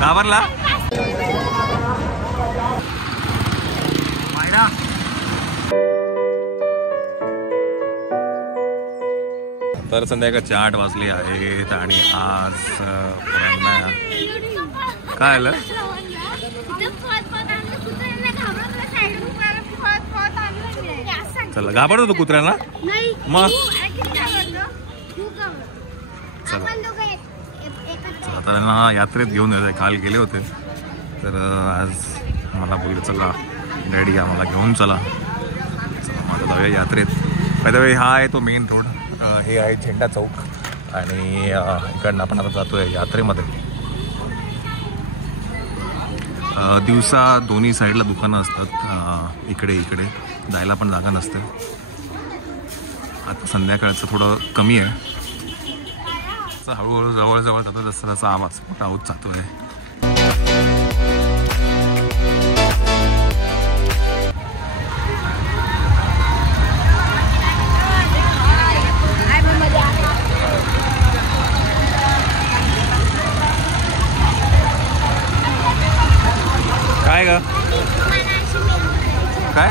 घाबरला? तर संध्याकाळचे 8 वाजले आहेत आणि आज काय आलं? चला, घाबरत होतो कुत्र्यांना मग. चला आता त्यांना यात्रेत घेऊन येत. काल गेले होते तर आज मला बोलले चला डॅडी आम्हाला घेऊन चला. चला माझं जाऊया यात्रेत. बाय द वे हा आहे तो मेन रोड. हे आहे झेंडा चौक आणि इकडनं आपण आता जातोय यात्रेमध्ये. दिवसा दोन्ही साईडला दुकानं असतात. इकडे इकडे जायला पण जागा नसते. आता संध्याकाळचं थोडं कमी आहे. हळूहळू जवळजवळ जातो जसं जसा आवाज मोठा होत जातोय. काय ग काय?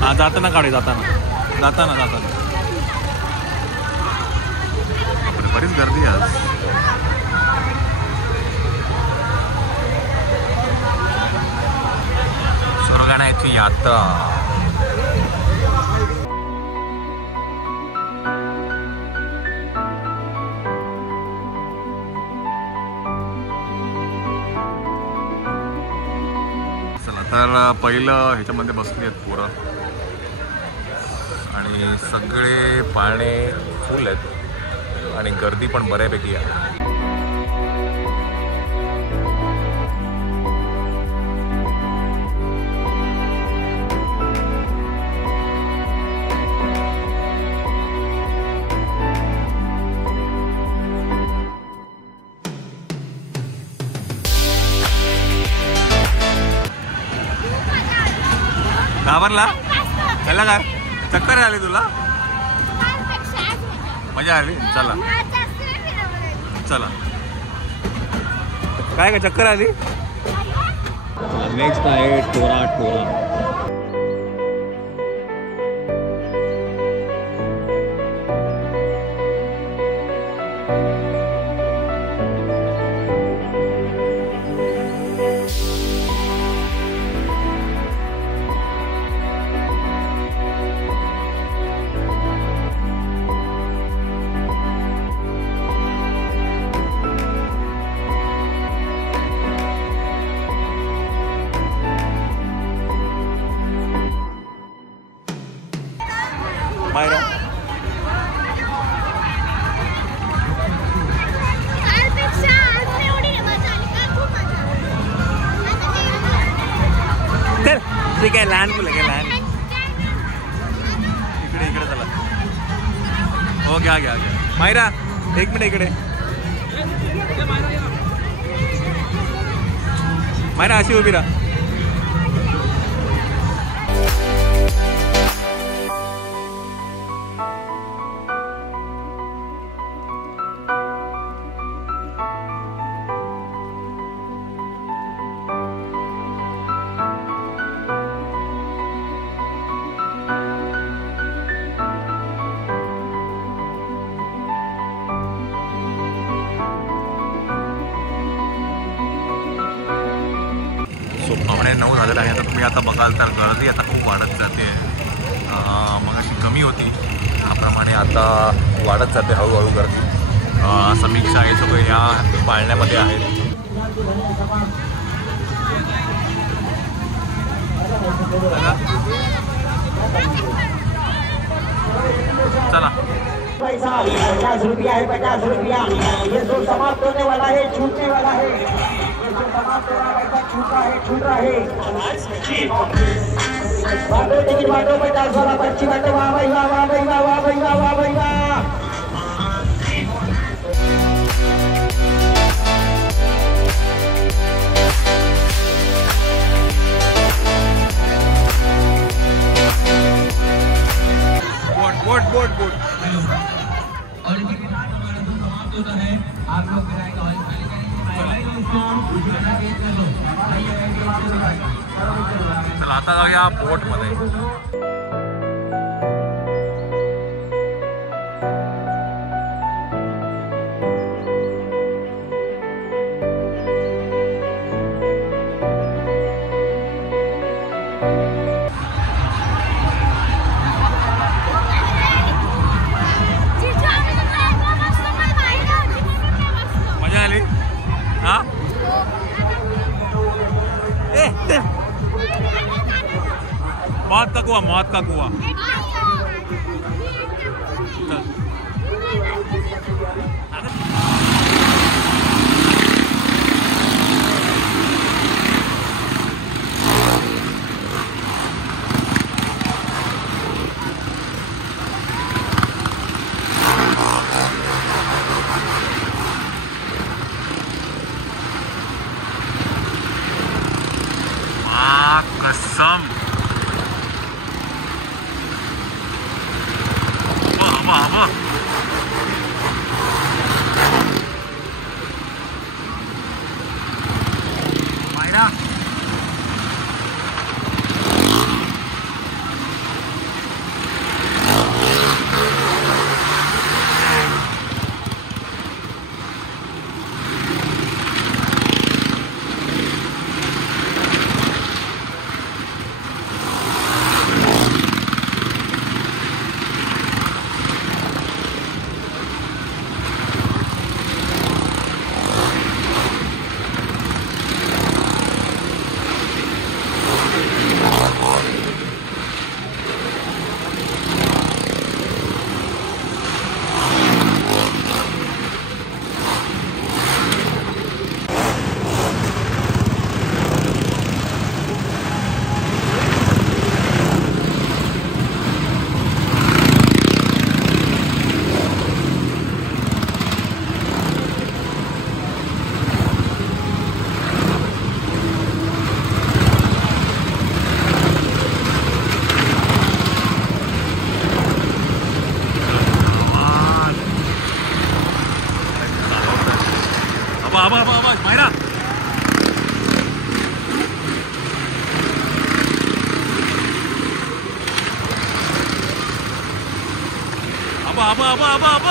हा जाताना काढे जाताना बरीच गर्दी आज. सुरगाण्याची यात्रा. चला तर पहिलं ह्याच्यामध्ये बसली आहेत पोरं आणि सगळे पाळणे फुल आहेत आणि गर्दी पण बऱ्यापैकी आहे. घाबरला? त्याला काय चक्कर आली तुला? मजा आली? चला चला. काय का चक्कर आली? नेक्स्ट आहे टोरा. मायरा ठीक आहे. लहान मुलं काय लहान. इकडे चला. हो घ्या. मायरा 1 मिनिट इकडे. मायरा अशी उभी राहा. पावणे 9 झालेलं आहे. आता तुम्ही आता बघाल तर गर्दी आता खूप वाढत जाते. मग अशी कमी होती त्याप्रमाणे आता वाढत जाते हळूहळू गर्दी. समीक्षा हे सगळे या पाळण्यामध्ये आहेत. चला 50 रुपया है 50 रुपया. ये जो समाप्त होने वाला है छूटने वाला है. ये जो समाप्त हो रहा है छूट रहा है. बाटो टिकट बाटो 50 वाला 25 बाटो. वाह भाई वाह वाह भाई वाह वाह भाई वाह वाह भाई वाह. बोट और इसी के साथ हमारा जो समाप्त होता है आप लोग चला आता जाऊया बोट मध्ये. मजा आली हा. मौत का कुआ. कसम हवा मायरा. मायरा. अब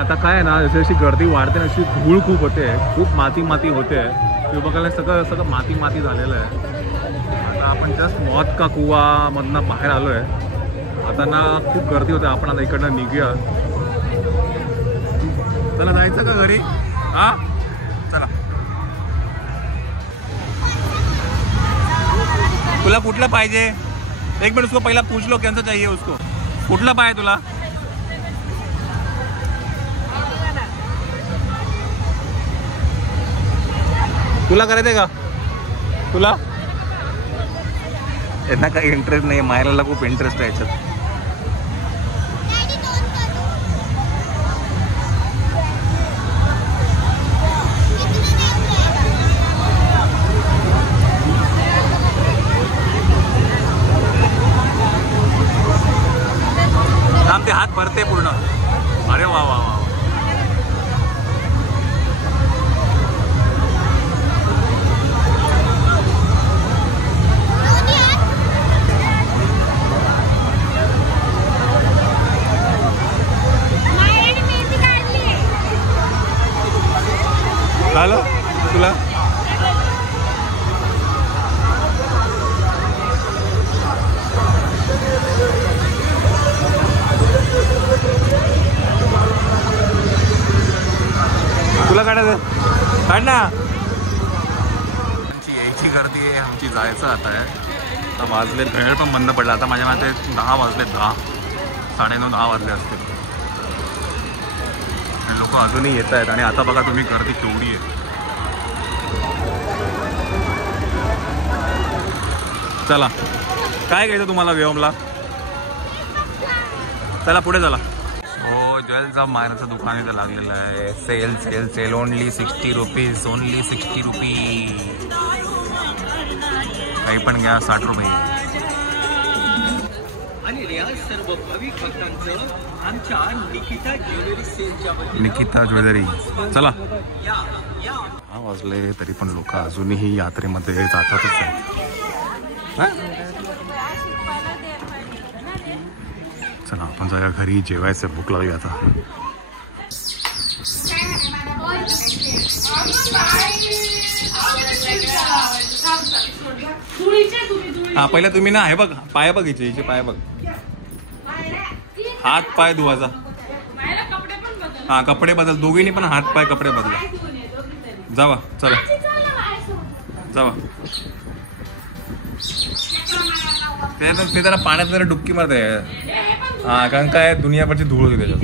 आता काय आहे ना, जशी गर्दी वाढते ना अशी धूळ खूप होते, खूप माती होते. ते बघायला सगळं माती झालेलं आहे. आता आपण जस्ट मौत का कुवा मधनं बाहेर आलो आहे. आता ना खूप गर्दी होते. आपण आता इकडनं निघूया. चला जायचं का घरी? हा चला. तुला कुठलं पाहिजे? एक मिनट, उसको पहिला पूछ लो कैसा चाहिए उसको. कुठला पाहिजे तुला? तुला करायचंय का? तुला यांना काही इंटरेस्ट नाही. मायराला खूप इंटरेस्ट आहे याच्यात. ते हात भरते पूर्ण. अरे वा वा वा. झालं तुला? तुला काढायचं? काढ ना. आमची यायची गर्दी आहे, आमची जायचं आता आहे. आता वाजले, भेळ पण बंद पडला. आता माझ्या मते 10 वाजले. 10 9:30 10 वाजले असतील. लोक अजूनही येत आहेत. आणि आता बघा तुम्ही गर्दी केवढी आहे. चला काय घ्यायचं तुम्हाला व्योमला? चला पुढे चला. हो ज्वेलचा मायराचं दुकान इथं लागलेलं आहे. Sale sale sale. Only 60 rupees. Only 60 rupees. काही पण घ्या 60 रुपये. सर्व भाविक भक्तांचं आमच्या निकिता ज्वेलरी. चला. 10 वाजले तरी पण लोक अजूनही यात्रेमध्ये जातातच आहेत. चला आपण जाऊया घरी. जेवायचं, भूक लागली आता. हा पहिला तुम्ही ना हे बघ पाय बघितले. हिचे पाय बघ. हात पाय धुवायचा. हा कपडे बदल. दोघींनी पण हात पाय कपडे बदला. जावा चला जावा. ते जरा पाण्यात जरा डुबकी मारते. हा कारण काय दुनियाभरची धूळ होती त्याच्यात.